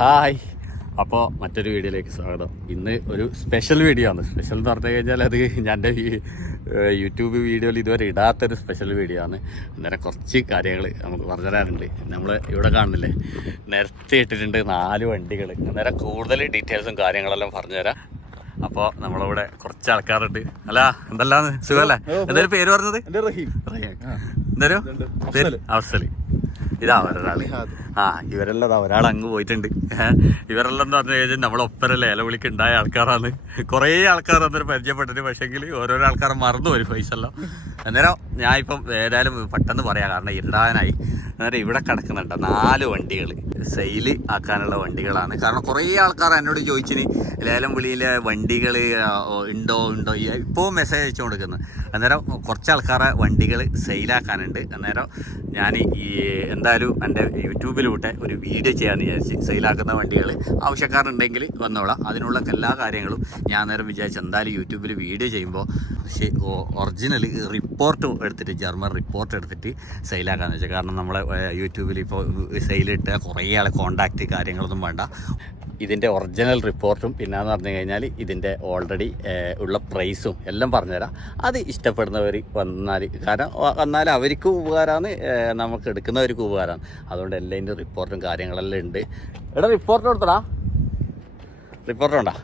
Hi. അപ്പോൾ മറ്റൊരു വീഡിയോയിലേക്ക് സ്വാഗതം. ഇന്ന് ഒരു സ്പെഷ്യൽ വീഡിയോ ആണ്. സ്പെഷ്യൽ എന്ന് പറഞ്ഞു കഴിഞ്ഞാൽ അത് ഞാൻ ഈ യൂട്യൂബ് വീഡിയോയിൽ ഇതുവരെ ഇടാത്തൊരു സ്പെഷ്യൽ വീഡിയോ ആണ്. അന്നേരം കുറച്ച് കാര്യങ്ങൾ നമുക്ക് പറഞ്ഞു തരാറുണ്ട് നമ്മൾ ഇവിടെ കാണുന്നില്ലേ? നിരത്തി ഇട്ടിട്ടുണ്ട് നാല് വണ്ടികൾ അന്നേരം കൂടുതൽ ഡീറ്റെയിൽസും കാര്യങ്ങളെല്ലാം പറഞ്ഞു തരാം അപ്പോൾ നമ്മളിവിടെ കുറച്ച് ആൾക്കാരുണ്ട്. അല്ല എന്തെല്ലാം സുഖല്ലേ? എന്തായാലും പേര് പറഞ്ഞത്? റഹീം. എന്തായാലും. പേര്? അവസൽ. ഇതാ ഒരാൾ ആ ഇവരെല്ലാം ഒരാൾ അങ്ങ് പോയിട്ടുണ്ട്. ഇവരെല്ലാം എന്ന് പറഞ്ഞു കഴിഞ്ഞാൽ നമ്മളൊപ്പര ലേലവിളിക്ക് ഉണ്ടായ ആൾക്കാരാണ്. കുറേ ആൾക്കാർ അന്നേരം പരിചയപ്പെട്ടിട്ട് പക്ഷേങ്കിൽ ഓരോരോ ആൾക്കാർ മറന്നു വരും പൈസ എല്ലാം അന്നേരം ഞാൻ ഇപ്പം ഏതായാലും പെട്ടെന്ന് പറയാം കാരണം ഇരുടാനായി അന്നേരം ഇവിടെ കിടക്കുന്നുണ്ട് നാല് വണ്ടികൾ സെയിൽ ആക്കാനുള്ള വണ്ടികളാണ്. കാരണം കുറേ ആൾക്കാർ എന്നോട് ചോദിച്ചിന് ലേലം വിളിയിലെ വണ്ടികൾ ഉണ്ടോ ഉണ്ടോ? ഇപ്പോൾ മെസ്സേജ് അയച്ചു കൊടുക്കുന്നത് അന്നേരം കുറച്ച് ആൾക്കാരെ വണ്ടികൾ സെയിലാക്കാനുണ്ട്. അന്നേരം ഞാൻ ഈ എന്തായാലും എന്റെ യൂട്യൂബിലൂടെ ഒരു വീഡിയോ ചെയ്യാമെന്ന് വിചാരിച്ച് സെയിലാക്കുന്ന വണ്ടികൾ ആവശ്യക്കാരുണ്ടെങ്കിൽ വന്നോളാം. അതിനുള്ള എല്ലാ കാര്യങ്ങളും ഞാൻ നേരം വിചാരിച്ചു എന്തായാലും യൂട്യൂബിൽ വീഡിയോ ചെയ്യുമ്പോൾ ഒറിജിനൽ റിപ്പോർട്ട് എടുത്തിട്ട് ജർമ്മൻ റിപ്പോർട്ട് എടുത്തിട്ട് സെയിലാക്കാമെന്ന് വെച്ചാൽ കാരണം നമ്മളെ യൂട്യൂബിൽ ഇപ്പോൾ സെയിലിട്ട് കുറേ ആളെ കോണ്ടാക്റ്റ് കാര്യങ്ങളൊന്നും വേണ്ട. ഇതിന്റെ ഒറിജിനൽ റിപ്പോർട്ടും പിന്നെന്ന് പറഞ്ഞു കഴിഞ്ഞാൽ ഇതിന്റെ ഓൾറെഡി ഉള്ള പ്രൈസും എല്ലാം പറഞ്ഞുതരാം. അത് ഇഷ്ടപ്പെടുന്നവർ വന്നാൽ കാരണം വന്നാൽ അവർക്കും ഉപകാരമാണ് നമുക്ക് എടുക്കുന്നവർക്കും ഉപകാരമാണ് അതുകൊണ്ട് എല്ലാതിന്റെ റിപ്പോർട്ടും കാര്യങ്ങളെല്ലാം ഉണ്ട്. എടാ റിപ്പോർട്ട് കൊടുത്തടാ. റിപ്പോർട്ട് ഉണ്ടോ?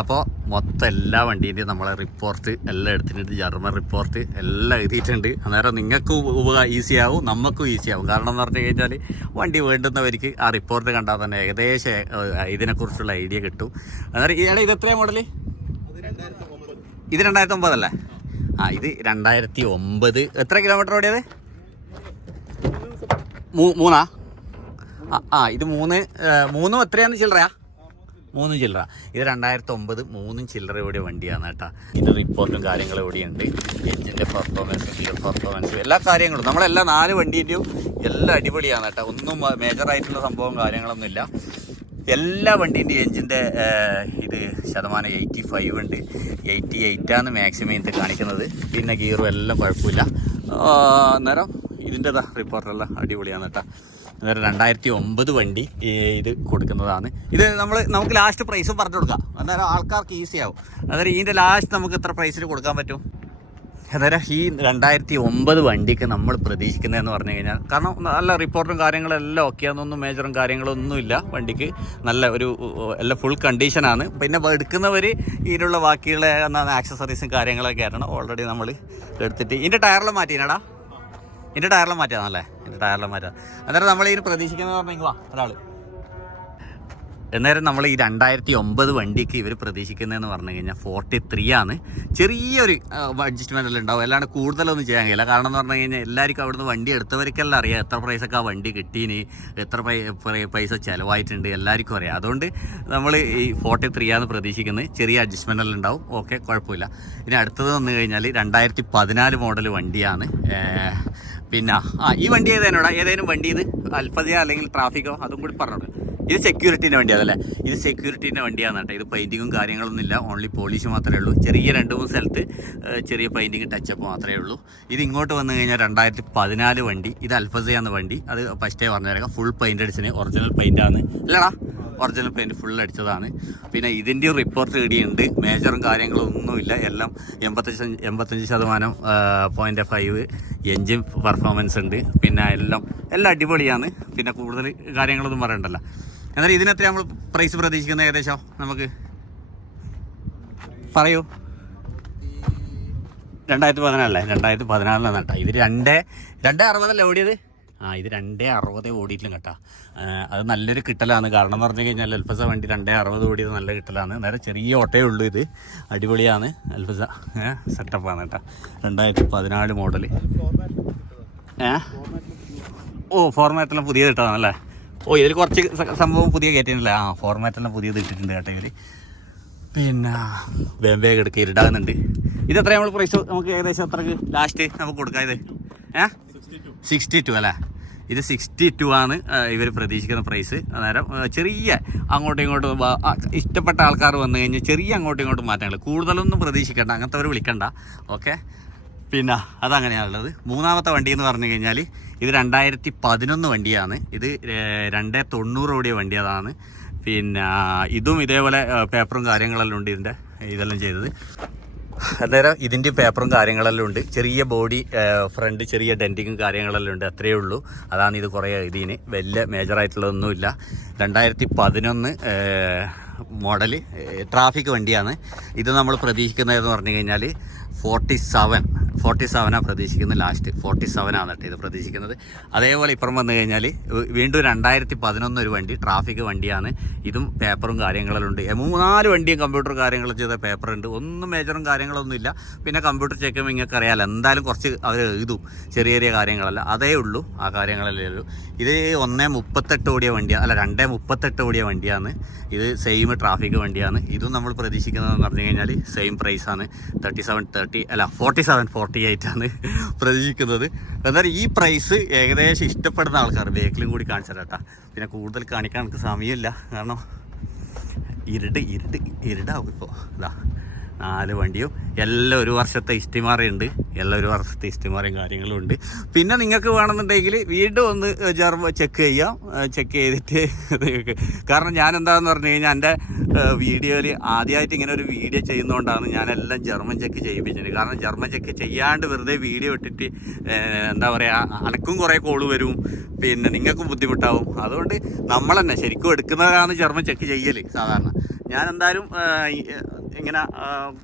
അപ്പോൾ മൊത്തം എല്ലാ വണ്ടീന്റെയും നമ്മളെ റിപ്പോർട്ട് എല്ലാം എടുത്തിട്ടുണ്ട്. ജർമ്മൻ റിപ്പോർട്ട് എല്ലാം എഴുതിയിട്ടുണ്ട്. അന്നേരം നിങ്ങൾക്ക് ഉപകാ ഈസി ആവും നമുക്കും ഈസി ആവും കാരണം എന്ന് പറഞ്ഞു കഴിഞ്ഞാൽ വണ്ടി വേണ്ടുന്നവർക്ക് ആ റിപ്പോർട്ട് കണ്ടാൽ തന്നെ ഏകദേശം ഇതിനെക്കുറിച്ചുള്ള ഐഡിയ കിട്ടും. അന്നേരം ഇയാളെ ഇത് എത്രയാണ് മോഡൽ ഇത് രണ്ടായിരത്തി ഒമ്പതല്ലേ ആ ഇത് രണ്ടായിരത്തി ഒമ്പത്. എത്ര കിലോമീറ്റർ ഓടിയത്? മൂന്നാ? ആ ഇത് മൂന്ന് മൂന്നും എത്രയാണെന്ന് ചില്ലറയാ? മൂന്നും ചില്ലറ. ഇത് രണ്ടായിരത്തി ഒമ്പത് മൂന്നും ചില്ലറ ഇവിടെ വണ്ടിയാണ് കേട്ടോ. ഇതിന്റെ റിപ്പോർട്ടും കാര്യങ്ങളും ഇവിടെയുണ്ട് എഞ്ചിന്റെ പെർഫോമൻസ് ഗിയർ പെർഫോമൻസ് എല്ലാ കാര്യങ്ങളും. നമ്മളെല്ലാ നാല് വണ്ടീന്റെയും എല്ലാം അടിപൊളിയാണ് കേട്ടോ. ഒന്നും മേജറായിട്ടുള്ള സംഭവം കാര്യങ്ങളൊന്നുമില്ല. എല്ലാ വണ്ടീന്റെ എഞ്ചിന്റെ ഇത് ശതമാനം എയ്റ്റി ഫൈവ് ഉണ്ട്. എയ്റ്റി എയ്റ്റാണ് മാക്സിമം ഇത് കാണിക്കുന്നത്. പിന്നെ ഗിയറും എല്ലാം കുഴപ്പമില്ല. അന്നേരം ഇതിന്റെതാ റിപ്പോർട്ടെല്ലാം അടിപൊളിയാണ് കേട്ടോ. അന്നേരം രണ്ടായിരത്തി ഒമ്പത് വണ്ടി ഇത് കൊടുക്കുന്നതാണ്. ഇത് നമ്മൾ നമുക്ക് ലാസ്റ്റ് പ്രൈസ് പറഞ്ഞു കൊടുക്കാം. അന്നേരം ആൾക്കാർക്ക് ഈസി ആവും. അന്നേരം ഇതിന്റെ ലാസ്റ്റ് നമുക്ക് എത്ര പ്രൈസിൽ കൊടുക്കാൻ പറ്റും? അന്നേരം ഈ രണ്ടായിരത്തി ഒമ്പത് വണ്ടിക്ക് നമ്മൾ പ്രതീക്ഷിക്കുന്നതെന്ന് പറഞ്ഞു കഴിഞ്ഞാൽ കാരണം നല്ല റിപ്പോർട്ടും കാര്യങ്ങളെല്ലാം എല്ലാം ഓക്കെയാണെന്നൊന്നും മേജറും കാര്യങ്ങളൊന്നുമില്ല വണ്ടിക്ക്. നല്ല ഒരു എല്ലാം ഫുൾ കണ്ടീഷനാണ് പിന്നെ എടുക്കുന്നവർ ഇതിലുള്ള ബാക്കിയുള്ള ആക്സസറീസും കാര്യങ്ങളൊക്കെ ആയിരുന്നു ഓൾറെഡി നമ്മൾ എടുത്തിട്ട്. ഇതിന്റെ ടയറിൽ മാറ്റിനാടാ ഇതിന്റെ ടയറെല്ലാം മാറ്റാന്നല്ലേ എന്റെ ടയറെല്ലാം മാറ്റാം അന്നേരം നമ്മൾ പറഞ്ഞെങ്കിൽ വാ ഒരാൾ അന്നേരം നമ്മൾ ഈ രണ്ടായിരത്തി ഒമ്പത് വണ്ടിക്ക് ഇവർ പ്രതീക്ഷിക്കുന്നതെന്ന് പറഞ്ഞു കഴിഞ്ഞാൽ ഫോർട്ടി ത്രീ ആണ്. ചെറിയൊരു അഡ്ജസ്റ്റ്മെന്റ് എല്ലാം ഉണ്ടാവും. അല്ലാണ്ട് കൂടുതലൊന്നും ചെയ്യാൻ കഴിയില്ല. കാരണം എന്ന് പറഞ്ഞു കഴിഞ്ഞാൽ എല്ലാവർക്കും അവിടുന്ന് വണ്ടി എടുത്തവർക്കെല്ലാം അറിയാം. എത്ര പ്രൈസൊക്കെ ആ വണ്ടി കിട്ടീന് എത്ര പൈസ ചിലവായിട്ടുണ്ട് എല്ലാവർക്കും അറിയാം. അതുകൊണ്ട് നമ്മൾ ഈ ഫോർട്ടി ത്രീ ആണ് പ്രതീക്ഷിക്കുന്നത്. ചെറിയ അഡ്ജസ്റ്റ്മെന്റ് എല്ലാം ഉണ്ടാവും. ഓക്കെ കുഴപ്പമില്ല. ഇനി അടുത്തത് വന്നു കഴിഞ്ഞാൽ രണ്ടായിരത്തി പതിനാല് മോഡൽ വണ്ടിയാണ് പിന്നെ ആ ഈ വണ്ടി ഏതേനോടാ ഏതേലും വണ്ടി ഇത് അൽഫദിയ അല്ലെങ്കിൽ ട്രാഫിക്കോ? അതും കൂടി പറഞ്ഞോളൂ ഇത് സെക്യൂരിറ്റീന്റെ വണ്ടി അതല്ലേ? ഇത് സെക്യൂരിറ്റീന്റെ വണ്ടിയാണ് കേട്ടോ. ഇത് പെയിന്റിങ്ങും കാര്യങ്ങളൊന്നും ഇല്ല. ഓൺലി പോളിഷ് മാത്രമേ ഉള്ളൂ. ചെറിയ രണ്ട് മൂന്ന് സ്ഥലത്ത് ചെറിയ പെയിന്റിങ് ടച്ചപ്പ് മാത്രമേ ഉള്ളൂ. ഇത് ഇങ്ങോട്ട് വന്നു കഴിഞ്ഞാൽ രണ്ടായിരത്തി പതിനാല് വണ്ടി. ഇത് അൽഫസയാണ് വണ്ടി. അത് ഫസ്റ്റേ പറഞ്ഞു തരാം ഫുൾ പെയിന്റ് അടിച്ചിന് ഒറിജിനൽ പെയിന്റാണ് അല്ലടാ ഒറിജിനൽ പെയിന്റ് ഫുൾ അടിച്ചതാണ്. പിന്നെ ഇതിന്റെ റിപ്പോർട്ട് ഇടിയുണ്ട് മേജറും കാര്യങ്ങളൊന്നുമില്ല എല്ലാം എൺപത്തഞ്ച് എൺപത്തഞ്ച് ശതമാനം പോയിന്റ് ഫൈവ് എൻജിൻ പെർഫോമൻസ് ഉണ്ട്. പിന്നെ എല്ലാം എല്ലാം അടിപൊളിയാണ്. പിന്നെ കൂടുതൽ കാര്യങ്ങളൊന്നും പറയണ്ടല്ലോ. എന്നാൽ ഇതിനെത്ര നമ്മൾ പ്രൈസ് പ്രതീക്ഷിക്കുന്നത് ഏകദേശം? നമുക്ക് പറയൂ. രണ്ടായിരത്തി പതിനാലല്ലേ? രണ്ടായിരത്തി പതിനാലിലാണ് കേട്ടോ ഇത് രണ്ട് രണ്ട് അറുപതല്ലേ ഓടിയത്? ആ ഇത് രണ്ടേ അറുപത് ഓടിയിട്ടില്ല കേട്ടാ. അത് നല്ലൊരു കിട്ടലാണ്. കാരണം പറഞ്ഞു കഴിഞ്ഞാൽ അൽഫസ വണ്ടി രണ്ടേ അറുപത് ഓടിയത് നല്ല കിട്ടലാണ്. നേരെ ചെറിയ ഓട്ടേ ഉള്ളൂ ഇത്. അടിപൊളിയാണ് അൽഫസ. സെറ്റപ്പാണ് കേട്ടാ. രണ്ടായിരത്തി പതിനാല് മോഡൽ ഏ? ഓ ഫോർമാറ്റെല്ലാം പുതിയത് കിട്ടാണല്ലേ ഓ ഇതിൽ കുറച്ച് സംഭവം പുതിയ കയറ്റിയിട്ടില്ല? ആ ഫോർമാറ്റെല്ലാം പുതിയത് ഇട്ടിട്ടുണ്ട് കേട്ടോ ഇവർ പിന്നെ വേഗം എടുക്കുക ഇരുടാകുന്നുണ്ട്. ഇത് എത്ര നമ്മൾ പ്രൈസ് നമുക്ക് ഏകദേശം എത്രക്ക് ലാസ്റ്റ് നമുക്ക് കൊടുക്കാം ഇത്? ഏ? സിക്സ്റ്റി ടു അല്ലേ? ഇത് സിക്സ്റ്റി ടു ആണ് ഇവർ പ്രതീക്ഷിക്കുന്ന പ്രൈസ് അന്നേരം ചെറിയ അങ്ങോട്ടും ഇങ്ങോട്ടും ഇഷ്ടപ്പെട്ട ആൾക്കാർ വന്നു കഴിഞ്ഞാൽ ചെറിയ അങ്ങോട്ടും ഇങ്ങോട്ടും മാറ്റങ്ങൾ കൂടുതലൊന്നും പ്രതീക്ഷിക്കണ്ട അങ്ങനത്തെ അവർ വിളിക്കണ്ട. ഓക്കെ പിന്നെ അതങ്ങനെയാണുള്ളത് മൂന്നാമത്തെ വണ്ടി എന്ന് പറഞ്ഞു കഴിഞ്ഞാൽ ഇത് രണ്ടായിരത്തി പതിനൊന്ന് വണ്ടിയാണ്. ഇത് രണ്ടേ തൊണ്ണൂറ് ഓടിയ വണ്ടി അതാണ്. പിന്നെ ഇതും ഇതേപോലെ പേപ്പറും കാര്യങ്ങളെല്ലാം ഉണ്ട് ഇതിന്റെ ഇതെല്ലാം ചെയ്തത്. അന്നേരം ഇതിന്റെ പേപ്പറും കാര്യങ്ങളെല്ലാം ഉണ്ട്. ചെറിയ ബോഡി ഫ്രണ്ട് ചെറിയ ഡെന്റിങ്ങും കാര്യങ്ങളെല്ലാം ഉണ്ട്. അത്രയേ ഉള്ളൂ. അതാണ് ഇത് കുറേ ഇതിന്. വലിയ മേജറായിട്ടുള്ളതൊന്നുമില്ല. രണ്ടായിരത്തി പതിനൊന്ന് മോഡൽ ട്രാഫിക് വണ്ടിയാണ്. ഇത് നമ്മൾ പ്രതീക്ഷിക്കുന്നതെന്ന് പറഞ്ഞു കഴിഞ്ഞാൽ ഫോർട്ടി സെവൻ ഫോർട്ടി സെവനാണ് പ്രതീക്ഷിക്കുന്നത് ലാസ്റ്റ് ഫോർട്ടി സെവനാണ് കേട്ടോ ഇത് പ്രതീക്ഷിക്കുന്നത്. അതേപോലെ ഇപ്പുറം വന്നു കഴിഞ്ഞാൽ വീണ്ടും രണ്ടായിരത്തി പതിനൊന്ന് ഒരു വണ്ടി ട്രാഫിക് വണ്ടിയാണ്. ഇതും പേപ്പറും കാര്യങ്ങളെല്ലാം ഉണ്ട്. മൂന്നാൽ വണ്ടിയും കമ്പ്യൂട്ടർ കാര്യങ്ങളും ചെയ്ത പേപ്പർ ഉണ്ട്. ഒന്നും മേജറും കാര്യങ്ങളൊന്നും ഇല്ല. പിന്നെ കമ്പ്യൂട്ടർ ചെക്കും ഇങ്ങനെ അറിയാമല്ലോ എന്തായാലും കുറച്ച് അവർ എഴുതും. ചെറിയ ചെറിയ കാര്യങ്ങളല്ല. അതേ ഉള്ളൂ ആ കാര്യങ്ങളല്ലേ ഉള്ളൂ. ഇത് ഒന്നേ മുപ്പത്തെട്ട് ഓടിയ വണ്ടിയാണ് അല്ല രണ്ടേ മുപ്പത്തെട്ട് ഓടിയ വണ്ടിയാണ്. ഇത് സെയിം ട്രാഫിക് വണ്ടിയാണ്. ഇതും നമ്മൾ പ്രതീക്ഷിക്കുന്നതെന്ന് പറഞ്ഞു കഴിഞ്ഞാൽ സെയിം പ്രൈസാണ് തേർട്ടി സെവൻ തേർട്ടി അല്ല ഫോർട്ടി സെവൻ ഫോർട്ടി എയ്റ്റ് ആണ് പ്രതീക്ഷിക്കുന്നത്. എന്നാൽ ഈ പ്രൈസ് ഏകദേശം ഇഷ്ടപ്പെടുന്ന ആൾക്കാർ ബേക്കിലും കൂടി കാണിച്ചു കേട്ടോ പിന്നെ കൂടുതൽ കാണിക്കാൻ എനിക്ക് സമയമില്ല. കാരണം ഇരുട് ഇരുട് ഇരുടാവും ഇപ്പോൾ ഇതാ നാല് വണ്ടിയും. എല്ലാം ഒരു വർഷത്തെ ഇഷ്ടിമാറിയുണ്ട്. എല്ലാം ഒരു വർഷത്തെ ഇഷ്ടിമാറിയും കാര്യങ്ങളും ഉണ്ട്. പിന്നെ നിങ്ങൾക്ക് വേണമെന്നുണ്ടെങ്കിൽ വീണ്ടും ഒന്ന് ജർമ്മ ചെക്ക് ചെയ്യാം. ചെക്ക് ചെയ്തിട്ട് നിങ്ങൾക്ക്. കാരണം ഞാൻ എന്താണെന്ന് പറഞ്ഞു കഴിഞ്ഞാൽ എന്റെ വീഡിയോയിൽ ആദ്യമായിട്ട് ഇങ്ങനെ ഒരു വീഡിയോ ചെയ്യുന്നതുകൊണ്ടാണ് ഞാനെല്ലാം ജർമ്മൻ ചെക്ക് ചെയ്യിപ്പിച്ചത് കാരണം ജർമ്മൻ ചെക്ക് ചെയ്യാണ്ട് വെറുതെ വീഡിയോ ഇട്ടിട്ട് എന്താ പറയുക അനക്കും കുറേ കോൾ വരും. പിന്നെ നിങ്ങൾക്കും ബുദ്ധിമുട്ടാവും. അതുകൊണ്ട് നമ്മൾ തന്നെ ശരിക്കും എടുക്കുന്നവരാണ് ജർമ്മൻ ചെക്ക് ചെയ്യൽ സാധാരണ. ഞാൻ എന്തായാലും ഇങ്ങനെ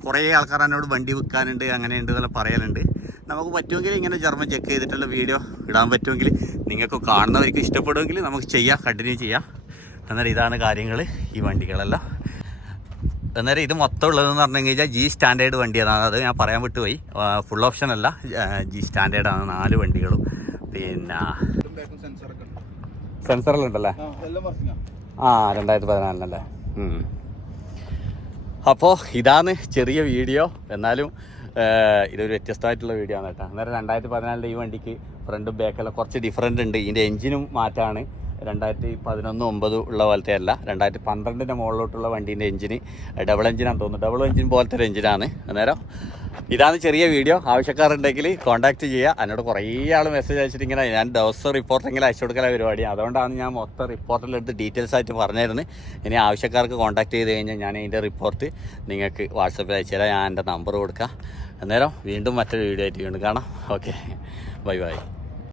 കുറേ ആൾക്കാർ എന്നോട് വണ്ടി വിൽക്കാനുണ്ട് അങ്ങനെയുണ്ട് എന്നെല്ലാം പറയലുണ്ട്. നമുക്ക് പറ്റുമെങ്കിൽ ഇങ്ങനെ ജർമ്മൻ ചെക്ക് ചെയ്തിട്ടുള്ള വീഡിയോ ഇടാൻ പറ്റുമെങ്കിൽ നിങ്ങൾക്ക് കാണുന്നവർക്ക് ഇഷ്ടപ്പെടുമെങ്കിൽ നമുക്ക് ചെയ്യാം കണ്ടിന്യൂ ചെയ്യാം. അന്നേരം ഇതാണ് കാര്യങ്ങൾ ഈ വണ്ടികളെല്ലാം. അന്നേരം ഇത് മൊത്തം ഉള്ളതെന്ന് പറഞ്ഞു കഴിഞ്ഞാൽ ജി സ്റ്റാൻഡേർഡ് വണ്ടിയാണ്. അത് ഞാൻ പറയാൻ വിട്ടുപോയി. ഫുൾ ഓപ്ഷൻ അല്ല. ജി സ്റ്റാൻഡേർഡാണ് നാല് വണ്ടികളും. പിന്നെ സെൻസറെല്ലാം ഉണ്ടല്ലേ? ആ രണ്ടായിരത്തി പതിനാലിനല്ലേ? അപ്പോൾ ഇതാണ് ചെറിയ വീഡിയോ. എന്നാലും ഇതൊരു വ്യത്യസ്തമായിട്ടുള്ള വീഡിയോ ആണ് കേട്ടോ. അന്നേരം രണ്ടായിരത്തി പതിനാലിന്റെ ഈ വണ്ടിക്ക് ഫ്രണ്ടും ബാക്കെല്ലാം കുറച്ച് ഡിഫറെന്റ് ഉണ്ട്. ഇതിന്റെ എഞ്ചിനും മാറ്റമാണ് രണ്ടായിരത്തി പതിനൊന്ന് ഒമ്പത് ഉള്ള പോലത്തെ അല്ല. രണ്ടായിരത്തി പന്ത്രണ്ടിന്റെ മുകളിലോട്ടുള്ള വണ്ടീന്റെ എഞ്ചിന് ഡബിൾ എഞ്ചിനാണ് തോന്നുന്നു. ഡബിൾ എഞ്ചിൻ പോലത്തെ ഒരു എഞ്ചിനാണ് അന്നേരം ഇതാണ് ചെറിയ വീഡിയോ. ആവശ്യക്കാരുണ്ടെങ്കിൽ കോൺടാക്ട് ചെയ്യുക. എന്നോട് കുറേ ആൾ മെസ്സേജ് അയച്ചിട്ട് ഇങ്ങനെ ഞാൻ ദിവസം റിപ്പോർട്ടെങ്കിലും അയച്ചു കൊടുക്കല പരിപാടി. അതുകൊണ്ടാണ് ഞാൻ മൊത്തം റിപ്പോർട്ടിലെടുത്ത് ഡീറ്റെയിൽസ് ആയിട്ട് പറഞ്ഞിരുന്നത്. ഇനി ആവശ്യക്കാർക്ക് കോൺടാക്ട് ചെയ്ത് കഴിഞ്ഞാൽ ഞാൻ അതിന്റെ റിപ്പോർട്ട് നിങ്ങൾക്ക് വാട്സപ്പിൽ അയച്ചു തരാം ഞാൻ എന്റെ നമ്പർ കൊടുക്കാം. അന്നേരം വീണ്ടും മറ്റൊരു വീഡിയോ ആയിട്ട് വീണ്ടും കാണാം. Okay bye bye